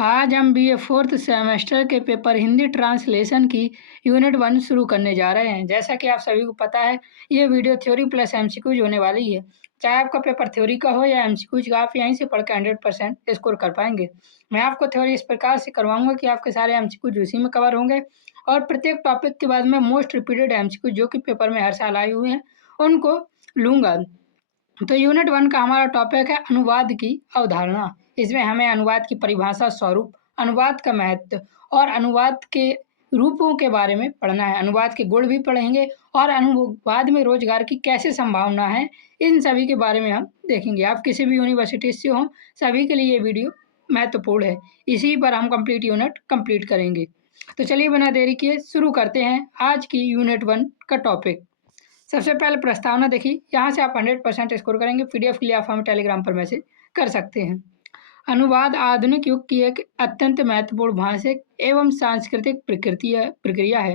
आज हम BA fourth semester के पेपर हिंदी ट्रांसलेशन की यूनिट 1 शुरू करने जा रहे हैं। जैसा कि आप सभी को पता है, ये वीडियो थ्योरी प्लस एमसीक्यूज होने वाली है। चाहे आपका पेपर थ्योरी का हो या एमसीक्यूज का, आप यहीं से पढ़ के 100% स्कोर कर पाएंगे। मैं आपको थ्योरी इस प्रकार से करवाऊंगा कि आपके सारे एमसीक्यूज उसी में कवर होंगे और प्रत्येक टॉपिक के बाद में मोस्ट रिपीटेड एमसीक्यूज जो कि पेपर में हर साल आए हुए हैं उनको लूंगा। तो यूनिट 1 का हमारा टॉपिक है अनुवाद की अवधारणा। इसमें हमें अनुवाद की परिभाषा, स्वरूप, अनुवाद का महत्व और अनुवाद के रूपों के बारे में पढ़ना है। अनुवाद के गुण भी पढ़ेंगे और अनुवाद में रोजगार की कैसे संभावना है, इन सभी के बारे में हम देखेंगे। आप किसी भी यूनिवर्सिटी से हों, सभी के लिए ये वीडियो महत्वपूर्ण है। इसी पर हम कंप्लीट यूनिट कंप्लीट करेंगे। तो चलिए बिना देरी किए शुरू करते हैं आज की यूनिट 1 का टॉपिक। सबसे पहले प्रस्तावना देखिए, यहाँ से आप 100% स्कोर करेंगे। पीडीएफ के लिए आप हमें टेलीग्राम पर मैसेज कर सकते हैं। अनुवाद आधुनिक युग की एक अत्यंत महत्वपूर्ण भाषिक एवं सांस्कृतिक प्रक्रिया है।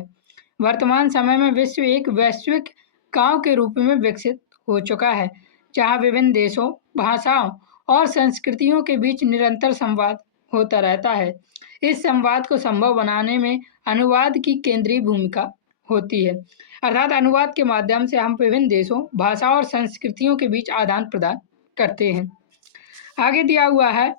वर्तमान समय में विश्व एक वैश्विक गांव के रूप में विकसित हो चुका है, जहां विभिन्न देशों, भाषाओं और संस्कृतियों के बीच निरंतर संवाद होता रहता है। इस संवाद को संभव बनाने में अनुवाद की केंद्रीय भूमिका होती है। अर्थात अनुवाद के माध्यम से हम विभिन्न देशों, भाषाओं और संस्कृतियों के बीच आदान प्रदान करते हैं। आगे दिया हुआ है,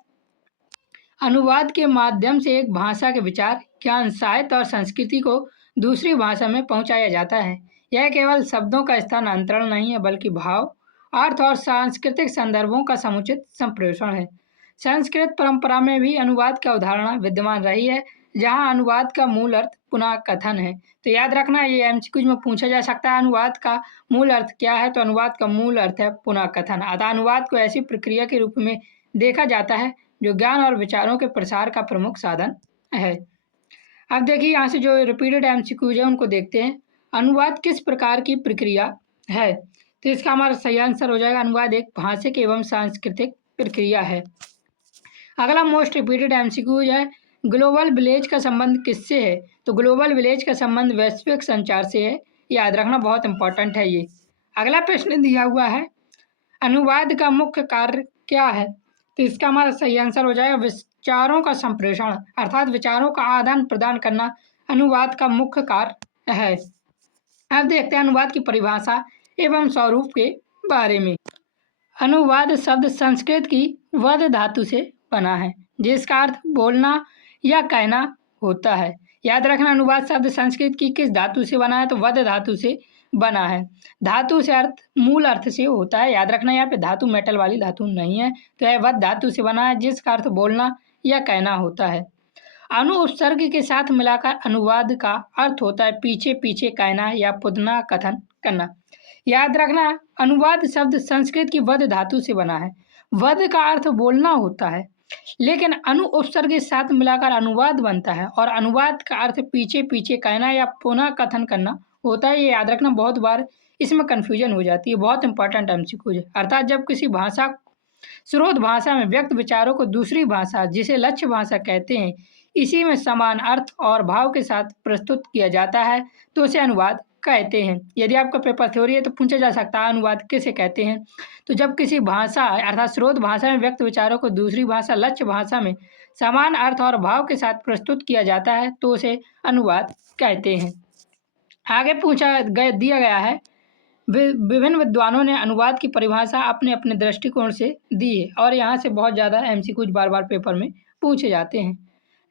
अनुवाद के माध्यम से एक भाषा के विचार, ज्ञान, साहित्य और संस्कृति को दूसरी भाषा में पहुंचाया जाता है। यह केवल शब्दों का स्थानांतरण नहीं है, बल्कि भाव, अर्थ और सांस्कृतिक संदर्भों का समुचित संप्रेषण है। संस्कृत परंपरा में भी अनुवाद की अवधारणा विद्यमान रही है, जहां अनुवाद का मूल अर्थ पुनः कथन है। तो याद रखना, ये एमसीक्यूज में पूछा जा सकता है, अनुवाद का मूल अर्थ क्या है। तो अनुवाद का मूल अर्थ है पुनः कथन। अतः अनुवाद को ऐसी प्रक्रिया के रूप में देखा जाता है जो ज्ञान और विचारों के प्रसार का प्रमुख साधन है। अब देखिए, यहाँ से जो रिपीटेड एमसीक्यूज है उनको देखते हैं। अनुवाद किस प्रकार की प्रक्रिया है? तो इसका हमारा सही आंसर हो जाएगा, अनुवाद एक भाषिक एवं सांस्कृतिक प्रक्रिया है। अगला मोस्ट रिपीटेड एमसीक्यूज है, ग्लोबल विलेज का संबंध किससे है? तो ग्लोबल विलेज का संबंध वैश्विक संचार से है। याद रखना, बहुत इंपॉर्टेंट है ये। अगला प्रश्न दिया हुआ है, अनुवाद का मुख्य कार्य क्या है? तो इसका हमारा सही आंसर हो जाएगा विचारों का संप्रेषण, अर्थात विचारों का आदान प्रदान करना अनुवाद का मुख्य कार्य है। अब देखते हैं अनुवाद की परिभाषा एवं स्वरूप के बारे में। अनुवाद शब्द संस्कृत की वद धातु से बना है, जिसका अर्थ बोलना या कहना होता है। याद रखना, अनुवाद शब्द संस्कृत की किस धातु से बना है? तो वद धातु से बना है। धातु से अर्थ मूल अर्थ से होता है। याद रखना, यहाँ पे धातु मेटल वाली धातु नहीं है, तो यह वद धातु से बना है, जिसका अर्थ बोलना या कहना होता है। अनु उपसर्ग के साथ मिलाकर अनुवाद का अर्थ होता है पीछे पीछे कहना या पुनः कथन करना। याद रखना, अनुवाद शब्द संस्कृत की वद धातु से बना है। वद का अर्थ बोलना होता है, लेकिन अनु उपसर्ग के साथ मिलाकर अनुवाद बनता है और अनुवाद का अर्थ पीछे पीछे कहना या पुनः कथन करना होता है। ये याद रखना, बहुत बार इसमें कन्फ्यूजन हो जाती है। बहुत इंपॉर्टेंट एमसीक्यू है। अर्थात जब किसी भाषा, स्रोत भाषा में व्यक्त विचारों को दूसरी भाषा, जिसे लक्ष्य भाषा कहते हैं, इसी में समान अर्थ और भाव के साथ प्रस्तुत किया जाता है, तो उसे अनुवाद कहते हैं। यदि आपका पेपर थ्योरी है तो पूछा जा सकता है अनुवाद किसे कहते हैं? तो जब किसी भाषा अर्थात स्रोत भाषा में व्यक्त विचारों को दूसरी भाषा, लक्ष्य भाषा में समान अर्थ और भाव के साथ प्रस्तुत किया जाता है, तो उसे अनुवाद कहते हैं। आगे दिया गया है, विभिन्न विद्वानों ने अनुवाद की परिभाषा अपने अपने दृष्टिकोण से दी है और यहाँ से बहुत ज़्यादा एमसीक्यूज बार बार पेपर में पूछे जाते हैं।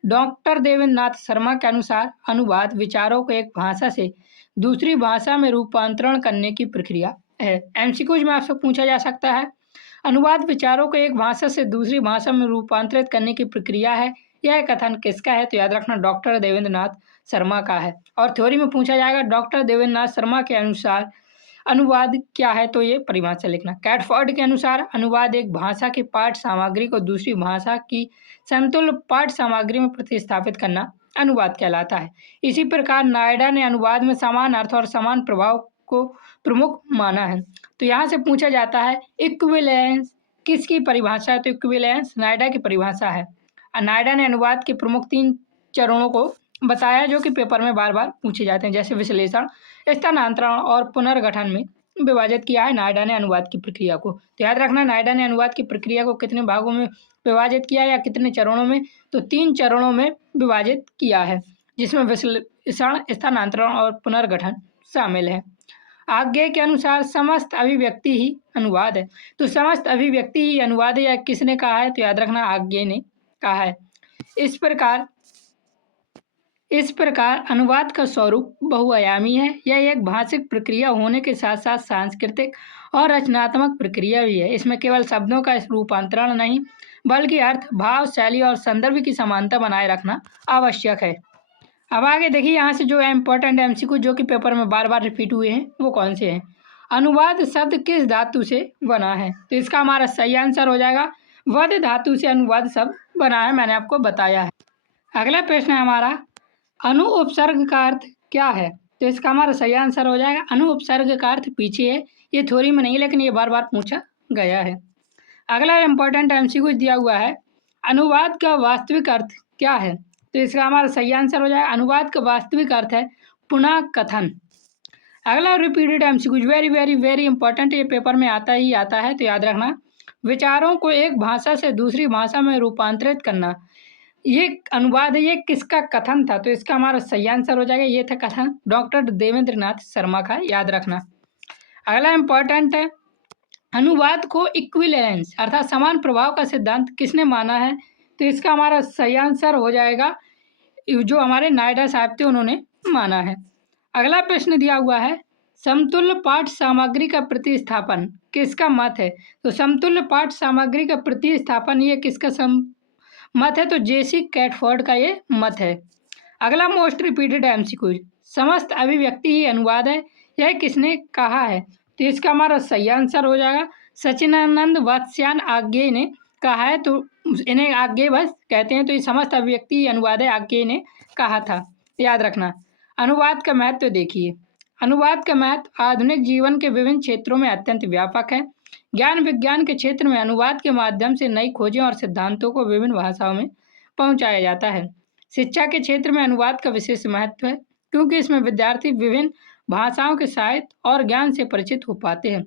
डॉक्टर देवेंद्र नाथ शर्मा के अनुसार अनुवाद विचारों को एक भाषा से दूसरी भाषा में रूपांतरण करने की प्रक्रिया है। एमसीक्यूज में आपसे पूछा जा सकता है, अनुवाद विचारों को एक भाषा से दूसरी भाषा में रूपांतरित करने की प्रक्रिया है, यह कथन किसका है? तो याद रखना, डॉक्टर देवेंद्र नाथ शर्मा का है। और थ्योरी में पूछा जाएगा, डॉक्टर देवेंद्र नाथ शर्मा के अनुसार अनुवाद क्या है? तो ये परिभाषा लिखना। कैटफोर्ड के अनुसार अनुवाद एक भाषा की पाठ सामग्री को दूसरी भाषा की समतुल्य पाठ सामग्री में प्रतिस्थापित करना अनुवाद कहलाता है। इसी प्रकार नायडा ने अनुवाद में समान अर्थ और समान प्रभाव को प्रमुख माना है। तो यहाँ से पूछा जाता है, इक्विवेलेंस किसकी परिभाषा है? तो इक्विवेलेंस नायडा की परिभाषा है। नायडा ने अनुवाद के प्रमुख 3 चरणों को बताया, जो कि पेपर में बार बार पूछे जाते हैं, जैसे विश्लेषण, स्थानांतरण और पुनर्गठन में विभाजित किया है नायडा ने अनुवाद की प्रक्रिया को? तो याद रखना, नायडा ने अनुवाद की प्रक्रिया को कितने भागों में विभाजित किया या कितने चरणों में? तो 3 चरणों में विभाजित किया है, जिसमें विश्लेषण, स्थानांतरण और पुनर्गठन शामिल है। आज्ञा के अनुसार समस्त अभिव्यक्ति ही अनुवाद है। तो समस्त अभिव्यक्ति ही अनुवाद है, या किसने कहा है? तो याद रखना, आज्ञा ने कहा है। इस प्रकार अनुवाद का स्वरूप बहुआयामी है। यह एक भाषिक प्रक्रिया होने के साथ साथ सांस्कृतिक और रचनात्मक प्रक्रिया भी है। इसमें केवल शब्दों का रूपांतरण नहीं, बल्कि अर्थ, भाव, शैली और संदर्भ की समानता बनाए रखना आवश्यक है। अब आगे देखिए, यहाँ से जो इम्पोर्टेंट एमसीक्यू जो कि पेपर में बार बार रिपीट हुए हैं वो कौन से हैं? अनुवाद शब्द किस धातु से बना है? तो इसका हमारा सही आंसर हो जाएगा वध धातु से अनुवाद शब्द बना है, मैंने आपको बताया है। अगला प्रश्न है हमारा, अनु उपसर्ग का अर्थ क्या है? तो इसका हमारा सही आंसर हो जाएगा अनु उपसर्ग का अर्थ पीछे है। ये थ्योरी में नहीं, लेकिन ये बार बार पूछा गया है। अगला इम्पोर्टेंट एमसीक्यू दिया हुआ है, अनुवाद का वास्तविक अर्थ क्या है? तो इसका हमारा सही आंसर हो जाएगा अनुवाद का वास्तविक अर्थ है पुनः कथन। अगला repeated MCQ, very very very important, ये पेपर में आता ही आता है, तो याद रखना, विचारों को एक भाषा से दूसरी भाषा में रूपांतरित करना, ये अनुवाद है, ये किसका कथन था? तो इसका हमारा सही आंसर हो जाएगा, ये था कथन डॉक्टर देवेंद्र नाथ शर्मा का, याद रखना। अगला इंपॉर्टेंट है, अनुवाद को इक्विवेलेंस अर्थात समान प्रभाव का सिद्धांत किसने माना है? तो इसका हमारा सही आंसर हो जाएगा जो हमारे नायडा साहब थे, उन्होंने माना है। अगला प्रश्न दिया हुआ है, समतुल्य पाठ सामग्री का प्रतिस्थापन किसका मत है? तो समतुल्य पाठ सामग्री का प्रतिस्थापन ये किसका मत है? तो जेसी कैटफोर्ड का ये मत है। अगला मोस्ट रिपीटेड एमसीक्यू, समस्त अभिव्यक्ति ही अनुवाद है, यह किसने कहा है? तो इसका हमारा सही आंसर हो जाएगा सचिनानंद वत्स्यायन आज्ञे ने कहा है। तो इन्हें आज्ञे बस कहते हैं। तो ये समस्त अभिव्यक्ति ही अनुवाद है, आज्ञे ने कहा था, याद रखना। अनुवाद का महत्व देखिए, अनुवाद का महत्व आधुनिक जीवन के विभिन्न क्षेत्रों में अत्यंत व्यापक है। ज्ञान विज्ञान के क्षेत्र में अनुवाद के माध्यम से नई खोजें और सिद्धांतों को विभिन्न भाषाओं में पहुंचाया जाता है। शिक्षा के क्षेत्र में अनुवाद का विशेष महत्व है, क्योंकि इसमें विद्यार्थी विभिन्न भाषाओं के साहित्य और ज्ञान से परिचित हो पाते हैं।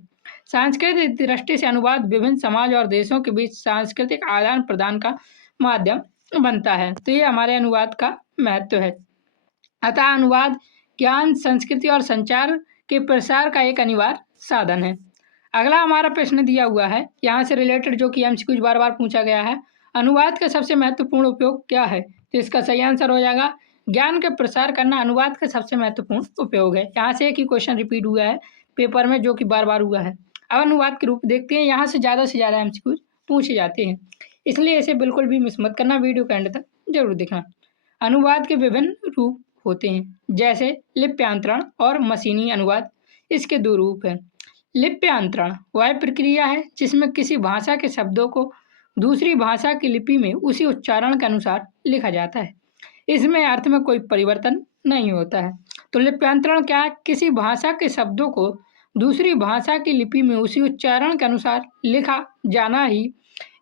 सांस्कृतिक दृष्टि से अनुवाद विभिन्न समाज और देशों के बीच सांस्कृतिक आदान प्रदान का माध्यम बनता है। तो ये हमारे अनुवाद का महत्व है। अतः अनुवाद ज्ञान, संस्कृति और संचार के प्रसार का एक अनिवार्य साधन है। अगला हमारा प्रश्न दिया हुआ है, यहाँ से रिलेटेड जो कि एमसीक्यू बार बार पूछा गया है, अनुवाद का सबसे महत्वपूर्ण उपयोग क्या है? तो इसका सही आंसर हो जाएगा ज्ञान का प्रसार करना अनुवाद का सबसे महत्वपूर्ण उपयोग है। यहाँ से एक ही क्वेश्चन रिपीट हुआ है पेपर में, जो कि बार बार हुआ है। अब अनुवाद के रूप देखते हैं, यहाँ से ज़्यादा एमसीक्यू पूछे जाते हैं, इसलिए इसे बिल्कुल भी मिस मत करना, वीडियो के एंड तक जरूर देखना। अनुवाद के विभिन्न रूप होते हैं, जैसे लिप्यांतरण और मशीनी अनुवाद। इसके 2 रूप हैं। लिप्यांतरण वह प्रक्रिया है जिसमें किसी भाषा के शब्दों को दूसरी भाषा की लिपि में उसी उच्चारण के अनुसार लिखा जाता है। इसमें अर्थ में कोई परिवर्तन नहीं होता है। तो लिप्यांतरण क्या है? किसी भाषा के शब्दों को दूसरी भाषा की लिपि में उसी उच्चारण के अनुसार लिखा जाना ही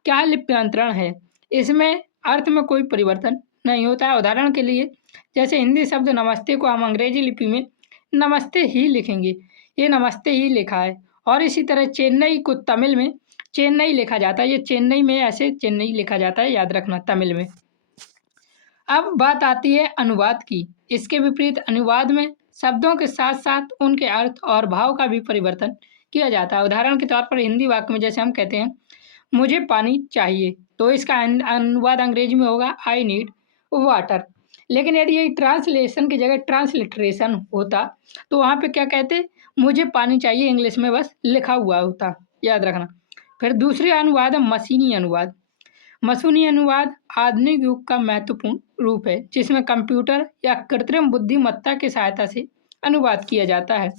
क्या लिप्यांतरण है। इसमें अर्थ में कोई परिवर्तन नहीं होता है। उदाहरण के लिए, जैसे हिंदी शब्द नमस्ते को हम अंग्रेजी लिपि में नमस्ते ही लिखेंगे, ये नमस्ते ही लिखा है। और इसी तरह चेन्नई को तमिल में चेन्नई लिखा जाता है, ये चेन्नई में ऐसे चेन्नई लिखा जाता है, याद रखना, तमिल में। अब बात आती है अनुवाद की। इसके विपरीत अनुवाद में शब्दों के साथ साथ उनके अर्थ और भाव का भी परिवर्तन किया जाता है। उदाहरण के तौर पर हिंदी वाक्य में जैसे हम कहते हैं मुझे पानी चाहिए, तो इसका अनुवाद अंग्रेजी में होगा आई नीड वाटर। लेकिन यदि ये ट्रांसलेशन की जगह ट्रांसलिटरेशन होता तो वहाँ पे क्या कहते, मुझे पानी चाहिए इंग्लिश में बस लिखा हुआ होता, याद रखना। फिर दूसरी अनुवाद है मशीनी अनुवाद। मशीनी अनुवाद आधुनिक युग का महत्वपूर्ण रूप है, जिसमें कंप्यूटर या कृत्रिम बुद्धिमत्ता की सहायता से अनुवाद किया जाता है।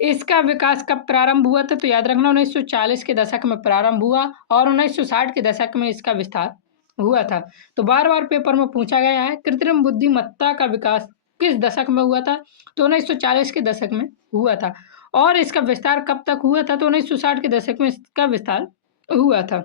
इसका विकास कब प्रारंभ हुआ था? तो याद रखना 1940 के दशक में प्रारंभ हुआ और 1960 के दशक में इसका विस्तार हुआ था। तो बार बार पेपर में पूछा गया है कृत्रिम बुद्धिमत्ता का विकास किस दशक में हुआ था? तो 1940 के दशक में हुआ था। और इसका विस्तार कब तक हुआ था? तो 1960 के दशक में इसका विस्तार हुआ था।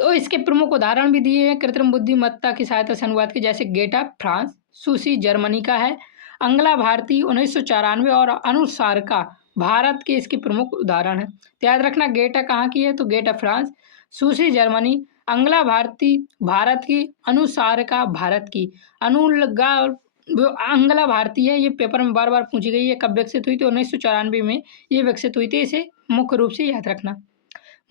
तो इसके प्रमुख उदाहरण भी दिए हैं कृत्रिम बुद्धिमत्ता की सहायता से अनुवाद के, जैसे गेटा फ्रांस, सुशी जर्मनी का है, अंगला भारती 1994 और अनुसार का भारत के इसके प्रमुख उदाहरण हैं। तो याद रखना गेटा कहाँ की है, तो गेटा फ्रांस, सुशी जर्मनी, अंगला भारती भारत की, अनुसारिका भारत की। अनुलगा जो अंगला भारती है ये पेपर में बार बार पूछी गई है, कब विकसित हुई, तो 1994 में ये विकसित हुई थी, इसे मुख्य रूप से याद रखना।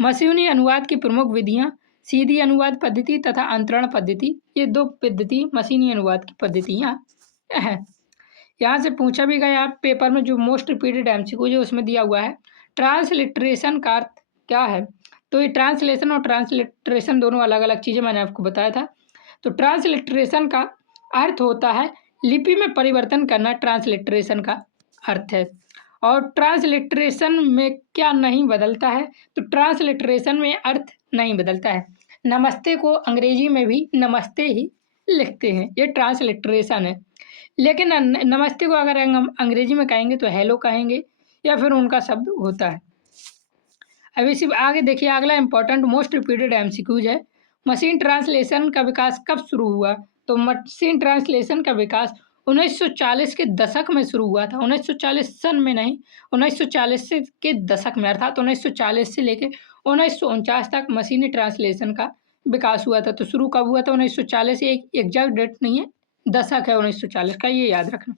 मशीनी अनुवाद की प्रमुख विधियां सीधी अनुवाद पद्धति तथा अंतरण पद्धति, ये दो पद्धति मशीनी अनुवाद की पद्धतियां हैं। यहाँ से पूछा भी गया पेपर में, जो मोस्ट रिपीटेड एमसीक्यू जो उसमें दिया हुआ है, ट्रांसलिटरेशन का अर्थ क्या है। तो ये ट्रांसलेशन और ट्रांसलिटरेशन दोनों अलग अलग चीज़ें, मैंने आपको बताया था। तो ट्रांसलिटरेशन का अर्थ होता है लिपि में परिवर्तन करना, ट्रांसलिटरेशन का अर्थ है। और ट्रांसलिटरेशन में क्या नहीं बदलता है, तो ट्रांसलिटरेशन में अर्थ नहीं बदलता है। नमस्ते को अंग्रेजी में भी नमस्ते ही लिखते हैं, ये ट्रांसलिटरेशन है। लेकिन नमस्ते को अगर हम अंग्रेजी में कहेंगे तो हेलो कहेंगे, या फिर उनका शब्द होता है। अब इसी आगे देखिए, अगला इंपॉर्टेंट मोस्ट रिपीटेड एमसीक्यूज है, मशीन ट्रांसलेशन का विकास कब शुरू हुआ। तो मशीन ट्रांसलेशन का विकास 1940 के दशक में शुरू हुआ था। 1940 सन में नहीं, 1940 के दशक में, अर्थात 1940 से लेकर 1949 तक मशीनी ट्रांसलेशन का विकास हुआ था। तो शुरू कब हुआ था, 1940, एक एग्जैक्ट डेट नहीं है, दशक है 1940 का, ये याद रखना।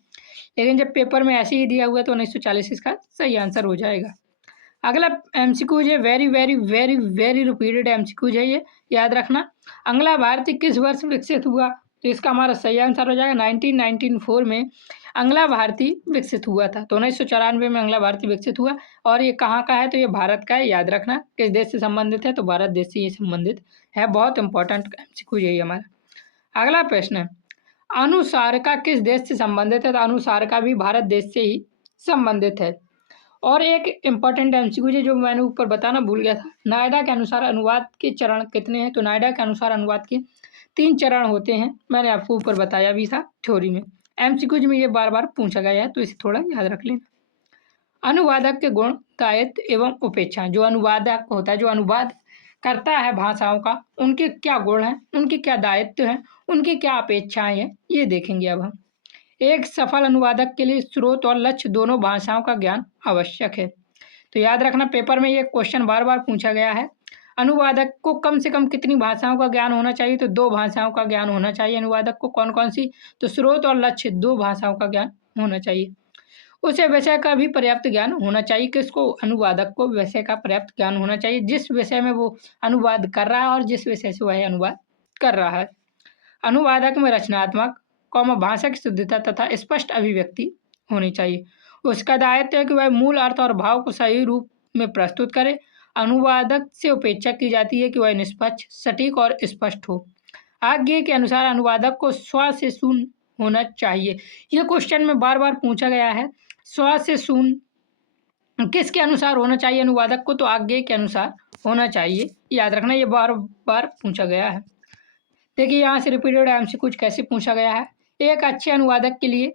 लेकिन जब पेपर में ऐसे ही दिया हुआ है तो 1940 इसका सही आंसर हो जाएगा। अगला एमसीक्यूज है, very very very very repeated MCQs है, ये याद रखना। अंगला भारती किस वर्ष विकसित हुआ, तो इसका हमारा सही आंसर हो जाएगा 1994 में अंगला भारती विकसित हुआ था। तो 1994 में अंगला भारती विकसित हुआ। और ये कहाँ का है, तो ये भारत का है, याद रखना। किस देश से संबंधित है, तो भारत देश से ये संबंधित है। बहुत इंपॉर्टेंट एमसीक्यूज है ये हमारा। अगला प्रश्न है, अनुसारिका किस देश से संबंधित है, तो अनुसारिका भी भारत देश से ही संबंधित है। और एक इम्पॉर्टेंट एमसीक्यू है जो मैंने ऊपर बताना भूल गया था, नायडा के अनुसार अनुवाद के चरण कितने हैं। तो नायडा के अनुसार अनुवाद के 3 चरण होते हैं, मैंने आपको ऊपर बताया भी था थ्योरी में। एमसीक्यूज में ये बार बार पूछा गया है, तो इसे थोड़ा याद रख लेना। अनुवादक के गुण, दायित्व एवं उपेक्षा। जो अनुवादक होता है, जो अनुवाद करता है भाषाओं का, उनके क्या गुण हैं, उनके क्या दायित्व हैं, उनकी क्या अपेक्षाएं हैं, ये देखेंगे अब हम। एक सफल अनुवादक के लिए स्रोत और लक्ष्य दोनों भाषाओं का ज्ञान आवश्यक है। तो याद रखना, पेपर में ये क्वेश्चन बार बार पूछा गया है। अनुवादक को कम से कम कितनी भाषाओं का ज्ञान होना चाहिए, तो 2 भाषाओं का ज्ञान होना चाहिए अनुवादक को। कौन कौन सी, तो स्रोत और लक्ष्य 2 भाषाओं का ज्ञान होना चाहिए। उसे विषय का भी पर्याप्त ज्ञान होना चाहिए। किसको, अनुवादक को विषय का पर्याप्त ज्ञान होना चाहिए, जिस विषय में वो अनुवाद कर रहा है और जिस विषय से वह अनुवाद कर रहा है। अनुवादक में रचनात्मक भाषा की शुद्धता तथा स्पष्ट अभिव्यक्ति होनी चाहिए। उसका दायित्व है कि वह मूल अर्थ और भाव को सही रूप में प्रस्तुत करे। अनुवादक से अपेक्षा की जाती है कि वह निष्पक्ष, सटीक और स्पष्ट हो। आज्ञा के अनुसार अनुवादक को स्व से शून्य होना चाहिए। यह क्वेश्चन में बार बार पूछा गया है, स्व से शून्य किसके अनुसार होना चाहिए अनुवादक को, तो आज्ञा के अनुसार होना चाहिए। याद रखना, ये बार बार पूछा गया है। देखिए यहाँ से रिपीटेड एमसीक्यू कुछ कैसे पूछा गया है। एक अच्छे अनुवादक के लिए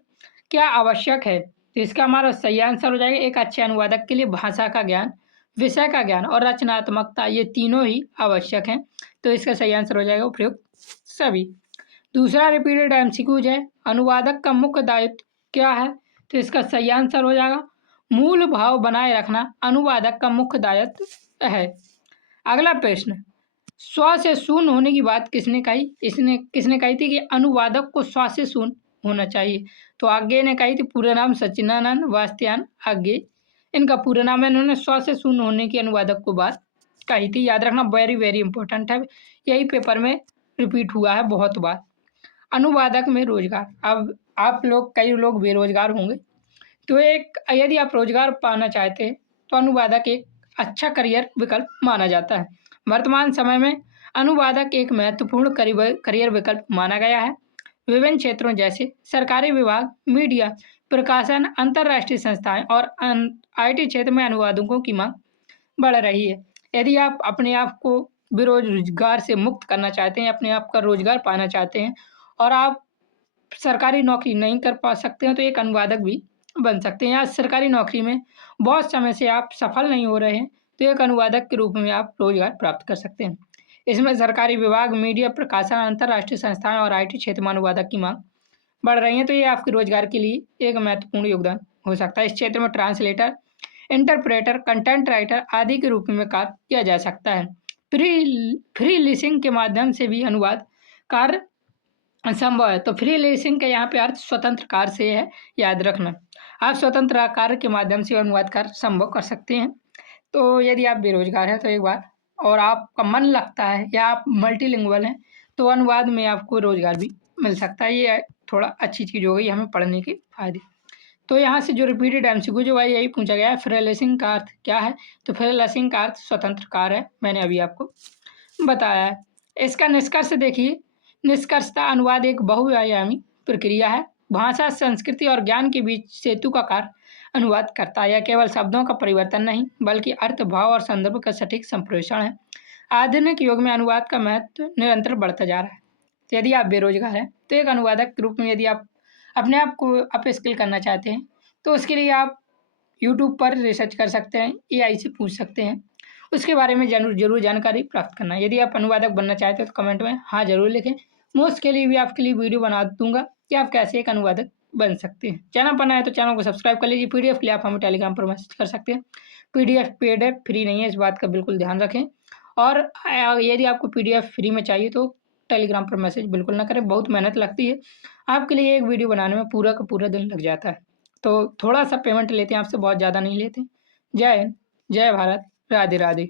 क्या आवश्यक है, तो इसका हमारा सही आंसर हो जाएगा, एक अच्छे अनुवादक के लिए भाषा का ज्ञान, विषय का ज्ञान और रचनात्मकता, ये तीनों ही आवश्यक हैं। तो इसका सही आंसर हो जाएगा उपयुक्त सभी। दूसरा रिपीटेड एमसीक्यूज है, अनुवादक का मुख्य दायित्व क्या है, तो इसका सही आंसर हो जाएगा मूल भाव बनाए रखना अनुवादक का मुख्य दायित्व है। अगला प्रश्न, स्व से शून्य होने की बात किसने कही, किसने कही थी कि अनुवादक को स्व से शून्य होना चाहिए। तो आज्ञा ने कही थी, पूरा नाम सच्चिदानंद वात्स्यायन आज्ञा, इनका पूरा नाम है। इन्होंने स्व से शून्य होने की अनुवादक को बात कही थी। याद रखना, वेरी वेरी इंपॉर्टेंट है, यही पेपर में रिपीट हुआ है बहुत बार। अनुवादक में रोजगार, अब आप लोग, कई लोग बेरोजगार होंगे, तो एक यदि आप रोजगार पाना चाहते हैं तो अनुवादक एक अच्छा करियर विकल्प माना जाता है। वर्तमान समय में अनुवादक एक महत्वपूर्ण करियर विकल्प माना गया है। विभिन्न क्षेत्रों जैसे सरकारी विभाग, मीडिया, प्रकाशन, अंतर्राष्ट्रीय संस्थाएं और आईटी क्षेत्र में अनुवादकों की मांग बढ़ रही है। यदि आप अपने आप को बेरोजगार से मुक्त करना चाहते हैं, अपने आप का रोजगार पाना चाहते हैं और आप सरकारी नौकरी नहीं कर पा सकते हैं, तो एक अनुवादक भी बन सकते हैं। या सरकारी नौकरी में बहुत समय से आप सफल नहीं हो रहे हैं, तो एक अनुवादक के रूप में आप रोजगार प्राप्त कर सकते हैं। इसमें सरकारी विभाग, मीडिया, प्रकाशन, अंतर्राष्ट्रीय संस्थाएं और आईटी क्षेत्र में अनुवादक की मांग बढ़ रही है, तो ये आपके रोजगार के लिए एक महत्वपूर्ण योगदान हो सकता है। इस क्षेत्र में ट्रांसलेटर, इंटरप्रेटर, कंटेंट राइटर आदि के रूप में कार्य किया जा सकता है। फ्रीलांसिंग के माध्यम से भी अनुवाद कार्य संभव है। तो फ्रीलांसिंग का यहाँ पे अर्थ स्वतंत्र कार्य से है, याद रखना। आप स्वतंत्र कार्य के माध्यम से अनुवाद कार्य संभव कर सकते हैं। तो यदि आप बेरोजगार हैं तो एक बार और आपका मन लगता है या आप मल्टीलिंगुअल हैं तो अनुवाद में आपको रोजगार भी मिल सकता है। ये थोड़ा अच्छी चीज़ हो गई हमें पढ़ने के फायदे। तो यहाँ से जो रिपीटेड एमसीक्यू जो भाई यही पूछा गया है, फ्रीलांसिंग का अर्थ क्या है? तो फ्रीलांसिंग का अर्थ स्वतंत्र कार्य है, मैंने अभी आपको बताया है। इसका निष्कर्ष देखिए, निष्कर्षतः अनुवाद एक बहुआयामी प्रक्रिया है। भाषा, संस्कृति और ज्ञान के बीच सेतु का कार्य अनुवाद करता है। यह केवल शब्दों का परिवर्तन नहीं बल्कि अर्थ, भाव और संदर्भ का सटीक संप्रेषण है। आधुनिक युग में अनुवाद का महत्व निरंतर बढ़ता जा रहा है। तो यदि आप बेरोजगार हैं तो एक अनुवादक के रूप में यदि आप अपने आप को अप स्किल करना चाहते हैं तो उसके लिए आप यूट्यूब पर रिसर्च कर सकते हैं, एआई से पूछ सकते हैं, उसके बारे में जरूर जानकारी प्राप्त करना। यदि आप अनुवादक बनना चाहते हैं तो कमेंट में हाँ जरूर लिखें। मैं उसके लिए भी आपके लिए वीडियो बना दूंगा कि आप कैसे एक अनुवादक बन सकते हैं। चैनल पर नया है तो चैनल को सब्सक्राइब कर लीजिए। पीडीएफ के लिए आप हमें टेलीग्राम पर मैसेज कर सकते हैं। पीडीएफ पेड है, फ्री नहीं है, इस बात का बिल्कुल ध्यान रखें। और यदि आपको पीडीएफ फ्री में चाहिए तो टेलीग्राम पर मैसेज बिल्कुल ना करें, बहुत मेहनत लगती है। आपके लिए एक वीडियो बनाने में पूरा का पूरा दिन लग जाता है। तो थोड़ा सा पेमेंट लेते हैं आपसे, बहुत ज़्यादा नहीं लेते। जय हिंद, जय भारत, राधे राधे।